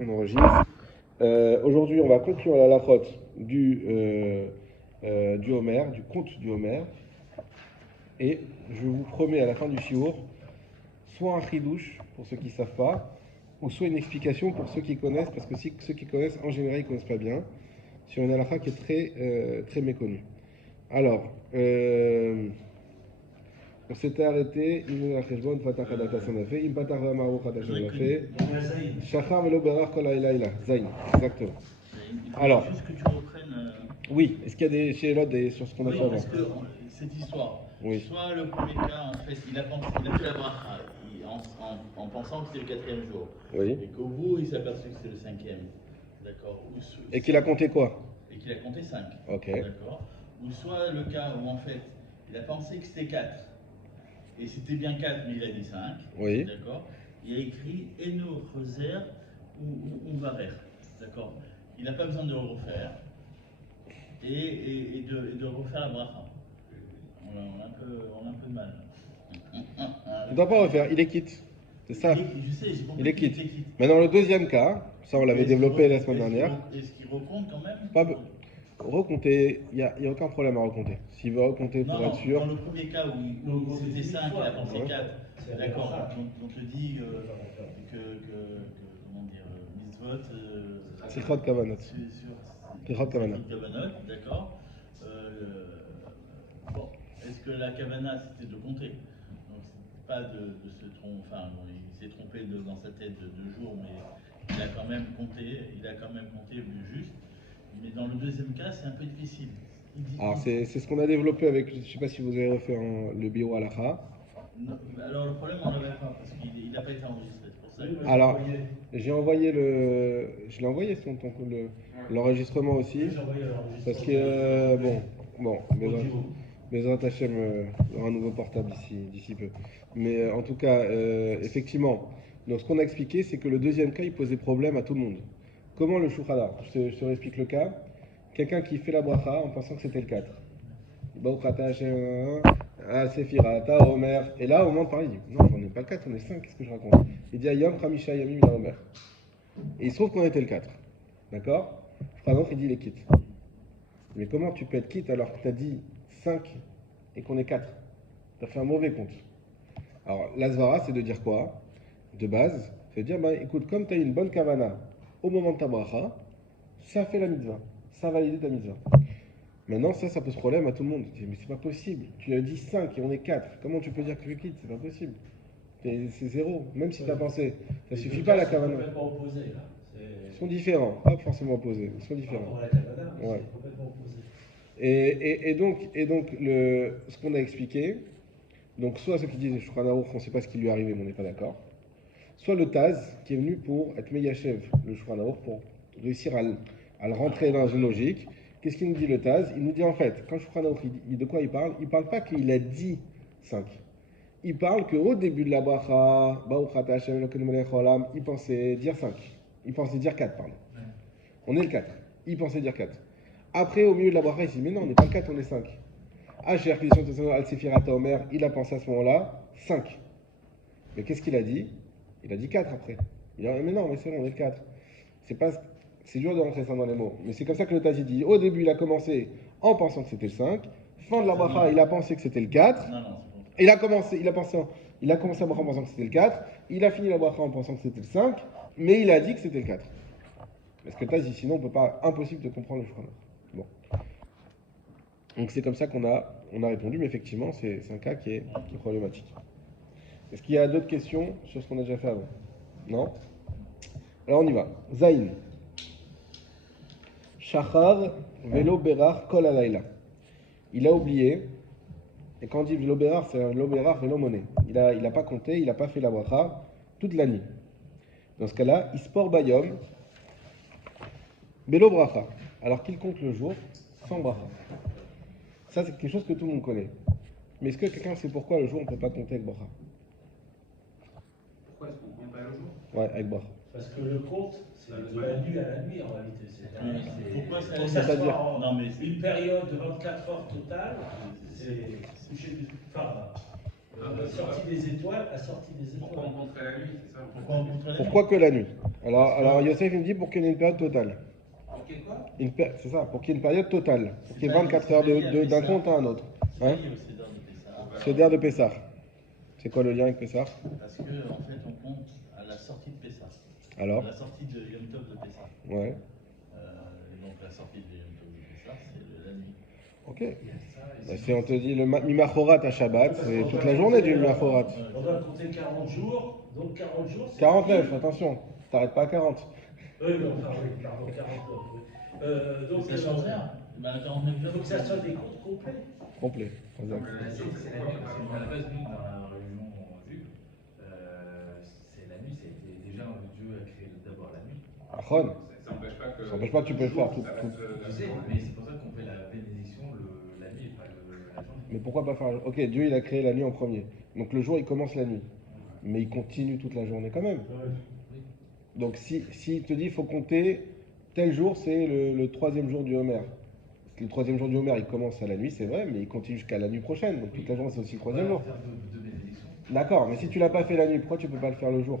On enregistre. Aujourd'hui, on va conclure la halachot du Homer, du conte du Homer. Et je vous promets à la fin du shiur, soit un chidouche pour ceux qui ne savent pas, ou soit une explication pour ceux qui connaissent, parce que ceux qui connaissent, en général, ils ne connaissent pas bien, sur une halakha qui est très méconnue. Alors, on s'était arrêté, Im Patar Vamaru Khadash on l'a fait, Shachar Velo Berar Kol Haïlaïla, Zayn, exactement. Il faut Alors, juste que tu reprennes. Oui, est-ce qu'il y a des chélotes sur ce qu'on a fait avant? Parce que cette histoire, Oui. soit le premier cas, en fait, il a fait la bracha en pensant que c'était le 4e jour. Oui. Et qu'au bout, il s'est aperçu que c'était le 5e. D'accord. Et qu'il a compté quoi? Et qu'il a compté 5. Ok. D'accord. Ou soit le cas où, en fait, il a pensé que c'était 4. Et c'était bien 4, mais il a dit 5. Oui. D'accord. Il a écrit Eno Choser ou Varer. D'accord. Il n'a pas besoin de le refaire. Et de refaire la bracha. On a un peu de mal. Il ne doit pas refaire, il est quitte. C'est ça. Je sais, j'ai compris. Il est quitte. Mais dans le deuxième cas, ça on l'avait développé la semaine dernière. Est-ce qu'il recompte quand même? Pas recompter, il n'y a aucun problème à recompter. S'il veut recompter pour être sûr. Dans le premier cas où c'était 5, il a pensé 4. D'accord. On te dit comment dire, mitzvot. Sichot Kavanot. Sichot Kavanot. D'accord. Bon, est-ce que la kavana c'était de compter? Donc c'est pas de se tromper. Enfin, bon, il s'est trompé dans sa tête de 2 jours, mais il a quand même compté juste. Mais dans le deuxième cas, c'est un peu difficile. Alors c'est ce qu'on a développé avec, je ne sais pas si vous avez refait le bio halakha. Alors le problème on l'avait pas parce qu'il n'a pas été enregistré. Pour ça. Alors je l'ai envoyé l'enregistrement aussi. Parce que Bezrat Hachem aura un nouveau portable d'ici peu. Mais en tout cas, effectivement, donc ce qu'on a expliqué, c'est que le deuxième cas, il posait problème à tout le monde. Comment le Shulchan Aruch? Je te réexplique le cas. Quelqu'un qui fait la bracha en pensant que c'était le 4. Sefirata, Omer. Et là, au moment de parler, il dit non, on n'est pas le 4, on est 5, qu'est-ce que je raconte? Il dit Ayom, Khamisha, Yamim, la Omer. Et il se trouve qu'on était le 4. D'accord? Shulchan il dit il est quitte. Mais comment tu peux être quitte alors que tu as dit 5 et qu'on est 4? Tu as fait un mauvais compte. Alors, l'Azvara, c'est de dire quoi? De base, c'est de dire bah, écoute, comme tu as eu une bonne kavana au moment de ta bracha, ça fait la mitzvah. Ça a validé ta mitzvah. Maintenant, ça pose problème à tout le monde. Tu dis, mais c'est pas possible. Tu as dit 5 et on est 4. Comment tu peux dire que tu quittes? C'est pas possible. C'est 0. Même si tu as pensé. Ça suffit pas la kavana. Ils sont différents. Pas forcément opposés. Ils sont différents. Ouais. Et donc ce qu'on a expliqué, donc soit ceux qui disent Shulchan Aruch, on ne sait pas ce qui lui est arrivé, mais on n'est pas d'accord. Soit le Taz qui est venu pour être Meyachev, le Shulchan Aruch, pour réussir à le rentrer dans une logique. Qu'est-ce qu'il nous dit le Taz? Il nous dit en fait, quand Shulchan Aruch, de quoi il parle? Il ne parle pas qu'il a dit 5. Il parle qu'au début de la bracha, il pensait dire 5. Il pensait dire 4, pardon. On est le 4. Il pensait dire 4. Après, au milieu de la bracha, il s'est dit mais non, on n'est pas le 4, on est 5. Asher al-Sefirata Omer, il a pensé à ce moment-là 5. Mais qu'est-ce qu'il a dit? Il a dit 4 après. Il a dit mais non, mais c'est bon, on est le 4. C'est dur de rentrer ça dans les mots. Mais c'est comme ça que le Tazi dit. Au début, il a commencé en pensant que c'était le 5. Fin de la bracha, il a pensé que c'était le 4. Il a commencé la bracha en pensant que c'était le 4. Il a fini la bracha en pensant que c'était le 5. Mais il a dit que c'était le 4. Parce que le Tazi, sinon, on peut pas, impossible de comprendre le Shulchan Aruch. Bon. Donc c'est comme ça qu'on a répondu, mais effectivement, c'est un cas qui est problématique. Est-ce qu'il y a d'autres questions sur ce qu'on a déjà fait avant? Non? Alors on y va. Zayn. Shachar velo berar kol halayla. Il a oublié, et quand on dit velo berar, c'est velo berar velo moné. Il a pas compté, il n'a pas fait la bracha toute la nuit. Dans ce cas-là, ispor bayom, belo bracha. Alors qu'il compte le jour sans bracha. Ça, c'est quelque chose que tout le monde connaît. Mais est-ce que quelqu'un sait pourquoi le jour on ne peut pas compter avec bracha? Pourquoi est-ce qu'on ne compte pas le jour? Ouais, avec bracha. Parce que le compte, c'est de la nuit à la nuit en réalité. Pourquoi ça? C'est-à-dire une période de 24 heures totale, c'est coucher du. Enfin, La sortie des étoiles, la sortie des Pourquoi on étoiles. compterait la nuit, c'est ça? Pourquoi on compterait la Pourquoi nuit? que la nuit? Alors Yosef il me dit pour qu'il y ait une période totale. Pour qu'il y ait quoi? C'est ça, pour qu'il y ait une période totale. Pour qu'il y ait C'est pas 24 lié, heures c'est pas lié à d'un Pessah. compte à un autre. C'est Hein? lié au Seder de Pessah. Seder de Pessah. C'est quoi le lien avec Pessah? Parce que, en fait, on compte à la sortie de Pessah. Alors? La sortie de Yom Tov de Pessah. Ouais. Et donc, la sortie de Yom Tov de Pessah, c'est la nuit. Ok. Bah, si on te dit le Mimachorat à Shabbat, c'est toute la journée du Mimachorat. On va compter 40 jours, donc 40 jours. c'est 49, attention, t'arrêtes pas à 40. Oui, non, enfin, oui, pardon, 49. Oui. Donc, Ça change rien. Ben, 49 il jours, faut que ça soit des comptes complets. Complet. Exact. C'est la nuit, parce qu'à la base, nous, dans la religion juive, c'est la nuit, c'était déjà Dieu a créé d'abord la nuit. Achron. Ça n'empêche pas que. Ça n'empêche pas que tu peux le faire tout. Ça reste, Je sais, mais c'est pour ça qu'on fait la bénédiction la nuit et pas la journée. Mais pourquoi pas faire. Ok, Dieu il a créé la nuit en premier. Donc le jour il commence la nuit. Mais il continue toute la journée quand même. Donc si il te dit il faut compter tel jour, c'est le troisième jour du Homer. Le troisième jour du Homer il commence à la nuit, c'est vrai, mais il continue jusqu'à la nuit prochaine. Donc toute la journée c'est aussi le troisième jour. Faire deux bénédictions. D'accord, mais si tu l'as pas fait la nuit, pourquoi tu peux pas le faire le jour?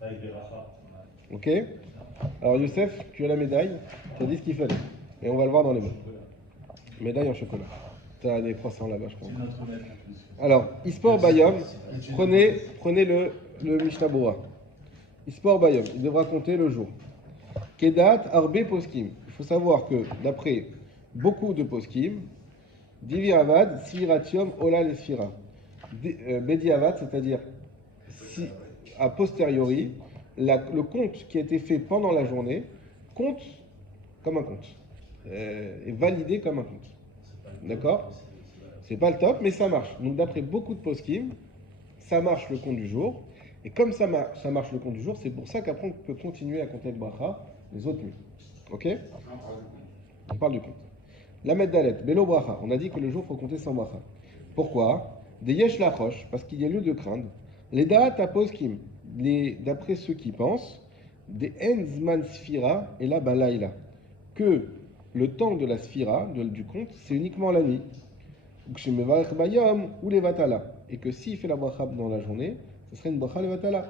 Avec des rachats. Ok? Alors Youssef, tu as la médaille, tu as dit ce qu'il fallait. Et on va le voir dans les mots. Médaille en chocolat. Tu as des croissants là-bas, je crois. c'est notre maître en plus. Alors, Ispor Bayom, prenez le Mishnah Bora. Ispor Bayom, il devra compter le jour. Kedat Arbe Poskim. Il faut savoir que d'après beaucoup de Poskim, Divir Avad, Siratium, Ola Lesfira. Bedi Avad, c'est-à-dire si, a posteriori, le compte qui a été fait pendant la journée compte comme un compte. Est validé comme un compte. D'accord? C'est pas le top, mais ça marche. Donc d'après beaucoup de poskim, ça marche le compte du jour. Et comme ça marche le compte du jour, c'est pour ça qu'après on peut continuer à compter le bracha les autres nuits. Ok? On parle du compte. La Meddalet, Belo bracha. On a dit que le jour, il faut compter sans bracha. Pourquoi? Des yesh la roche, parce qu'il y a lieu de craindre. Les da'at à poskim, d'après ceux qui pensent, des enzman sphira et la balaïla. Que le temps de la sphira, du compte, c'est uniquement la nuit. Ou les vatala. Et que s'il fait la bracha dans la journée, ce serait une bracha levatala.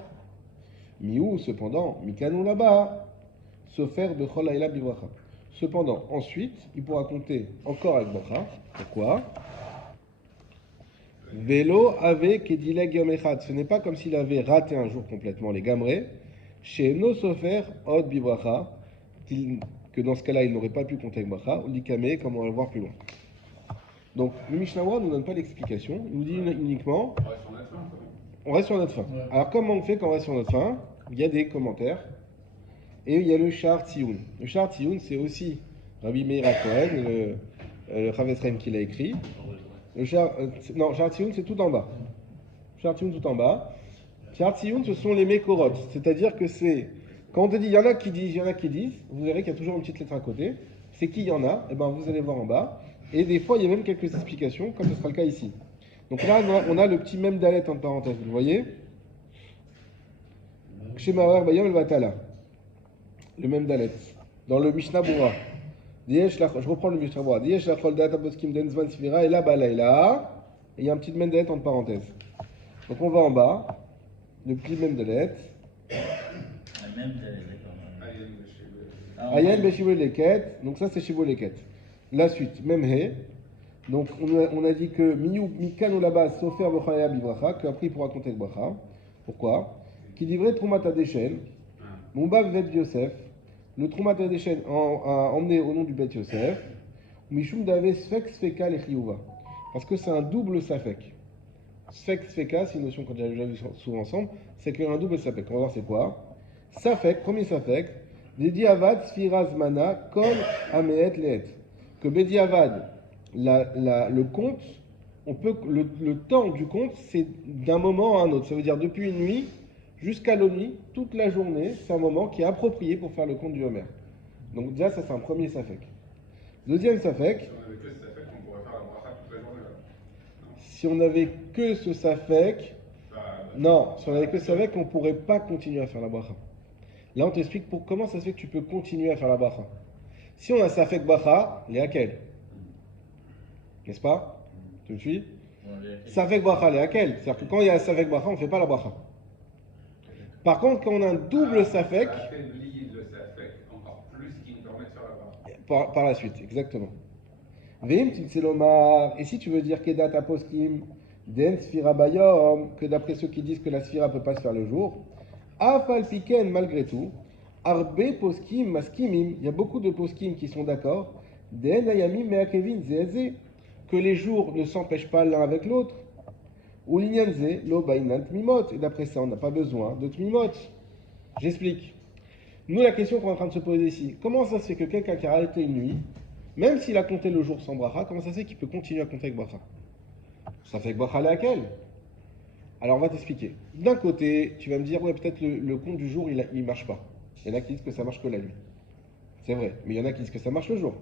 Miou, cependant, mikanou là-bas, se faire de cholaïla bibracha. Cependant, ensuite, il pourra compter encore avec bracha. Pourquoi? Vélo avec Edileg Yom Echad. Ce n'est pas comme s'il avait raté un jour complètement les gamrés. Chez nos sofer od bibracha, que dans ce cas-là, il n'aurait pas pu compter avec bracha, ou l'ikame, comme on va le voir plus loin. Donc, le Mishnah ne nous donne pas l'explication, il nous dit uniquement on reste sur notre fin. Ouais. Alors, comment on fait quand on reste sur notre fin? Il y a des commentaires et il y a le Shar Tzioun. Le Shar Tzioun, c'est aussi Rabbi Meir Cohen, le Chavetz Chaim qui l'a écrit. Le Shar Tzioun, c'est tout en bas. Shar Tzioun, tout en bas. Shar Tzioun, ce sont les Mekorot, c'est-à-dire que c'est quand on te dit il y en a qui disent, il y en a qui disent, vous verrez qu'il y a toujours une petite lettre à côté. C'est qui il y en a? Et ben vous allez voir en bas. Et des fois, il y a même quelques explications, comme ce sera le cas ici. Donc là, on a le petit même dalet entre parenthèses, vous le voyez? Shemawar Bayam el Vatala. Le même dalet. Dans le Mishnah Bora. Je reprends le Mishnah Bora. Diesh lachol data poskim denzman sfira et la balaïla. Et il y a un petit même dalet entre parenthèses. Donc on va en bas. Le petit même dalet. La même, d'accord. Ayen Beshivol Leket. Donc ça, c'est Shivol Leket. La suite, même He. Donc on a dit que Mikano là-bas, Sofer Bechaya Bibracha, qu'après il pourra compter le Bracha. Pourquoi? Qui livrait Troumat Adeshen, Mumba Bet Yosef, le Troumat Adeshen a emmené au nom du Bet Yosef, Mishum Dave Sfek Sfeka Lechiyuva. Parce que c'est un double Safek. Sfek Sfeka, c'est une notion qu'on a déjà vu souvent ensemble, c'est qu'il y a un double Safek. On va voir c'est quoi. Safek, premier Safek, Dedi Avad Sfiraz Mana, Kol Ameet Leet. Que Bedi Avad, le compte, le temps du compte, c'est d'un moment à un autre. Ça veut dire depuis une nuit jusqu'à l'ONI, toute la journée, c'est un moment qui est approprié pour faire le compte du Homer. Donc déjà, ça c'est un premier Safek. Deuxième Safek. Si on avait que ce Safek, non, si on avait que ce Safek, on ne pourrait pas continuer à faire la bracha. Là, on t'explique comment ça se fait que tu peux continuer à faire la bracha. Si on a Safek bracha, il est à quel? N'est-ce pas? Tu me suis? Safek bracha lehakel. C'est-à-dire que quand il y a safek bracha, on ne fait pas la bracha. Par contre, quand on a un double safek, Ça affaiblit le safek encore plus qu'il ne peut remettre sur la barre. par la suite, exactement. Veim Timtselomar, et si tu veux dire Kedat Aposkim, Den Sfira Bayom, que d'après ceux qui disent que la Sfira ne peut pas se faire le jour, Afal Piken, malgré tout, Arbe Poskim, Maskimim, il y a beaucoup de Poskim qui sont d'accord, Den Ayamim Meakevin Zeze, que les jours ne s'empêchent pas l'un avec l'autre, ou Linyanze, Lo Bainant Mimot, et d'après ça, on n'a pas besoin de Tmimot. J'explique. Nous, la question qu'on est en train de se poser ici, comment ça se fait que quelqu'un qui a arrêté une nuit, même s'il a compté le jour sans bracha, comment ça se fait qu'il peut continuer à compter avec bracha? Ça fait que bracha laquelle? Alors on va t'expliquer. D'un côté, tu vas me dire, ouais, peut-être le compte du jour, il marche pas. Il y en a qui disent que ça marche que la nuit. C'est vrai, mais il y en a qui disent que ça marche le jour.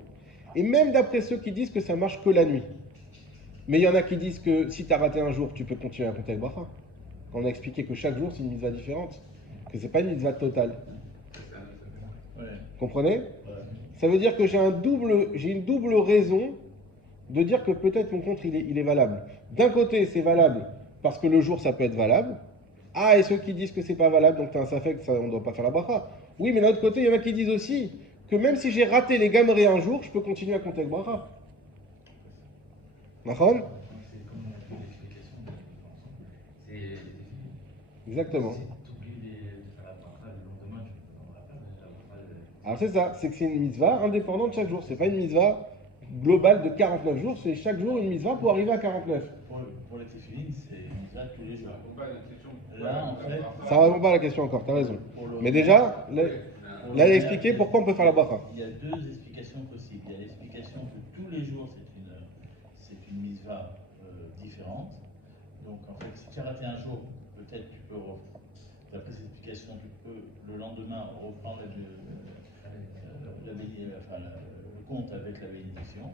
Et même d'après ceux qui disent que ça marche que la nuit. Mais il y en a qui disent que si tu as raté un jour, tu peux continuer à compter avec bracha. On a expliqué que chaque jour, c'est une mitzvah différente. Que c'est pas une mitzvah totale. Ouais. Comprenez? Ouais. Ça veut dire que j'ai une double raison de dire que peut-être mon compte il est valable. D'un côté, c'est valable parce que le jour ça peut être valable. Ah, et ceux qui disent que c'est pas valable, donc tu as un safek, on ne doit pas faire la bracha. Oui, mais d'un autre côté, il y en a qui disent aussi que même si j'ai raté les gamrés un jour, je peux continuer à compter avec bracha. Nachon? C'est comme on a fait l'explication de l'ensemble. C'est Exactement. Si tu oublies de faire la bracha le lendemain, tu ne prendras pas la bracha. Alors c'est ça, c'est que c'est une mitzvah indépendante de chaque jour. C'est pas une mitzvah globale de 49 jours, c'est chaque jour une mitzvah pour arriver à 49. Pour les téfilines, c'est une mitzvah tous les jours. Ça répond pas à notre question. Là, en fait, Ça ne répond pas à la question encore, tu as raison. pour le- Mais déjà, là, pour il a le- expliqué pourquoi on peut faire la bracha. Il y a deux explications possibles. Il y a l'explication que tous les jours, c'est une mitzvah différente. Donc, en fait, si tu as raté un jour, peut-être tu peux, d'après cette explication, tu peux le lendemain reprendre le compte avec la bénédiction.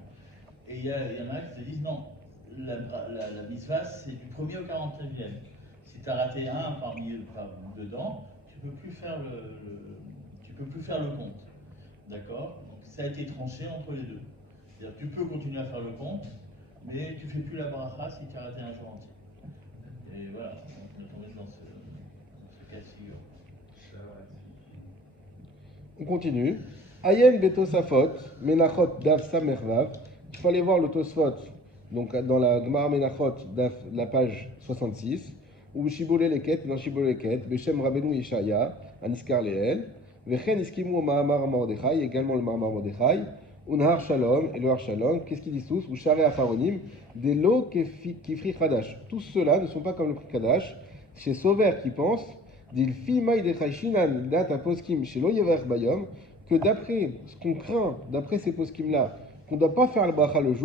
Et il y en a qui te disent non, la mitzvah, c'est du 1er au 49e. Si tu as raté un dedans, tu peux plus faire le compte. D'accord? Donc ça a été tranché entre les deux. C'est-à-dire tu peux continuer à faire le compte, mais tu ne fais plus la bracha si tu as raté un jour entier. Et voilà, donc on est tombé dans ce cas de figure. On continue. Ayen betosafot, menachot daf samervav. Il faut aller voir le tosfot, donc dans la Gemara Menachot, daf, la page 66, ou Shibbolé leket, dans Shibbolé leket, Beshem Rabbeinu Yeshaya, Aniskar Leel, Vechen iskimu Mahamar Mordechai, également le Mahamar Mordechai, Unhar Shalom, et le Har Shalom, qu'est-ce qu'ils disent tous? Ou Share Afaronim, des lots Kifri Khadash. Tous ceux-là ne sont pas comme le prix Khadash, chez Sover qui pense, d'il Fimai de Chayshinan, data poskim, chez Loyever Bayom, que d'après ce qu'on craint, d'après ces poskim-là, qu'on ne doit pas faire le bracha le jour,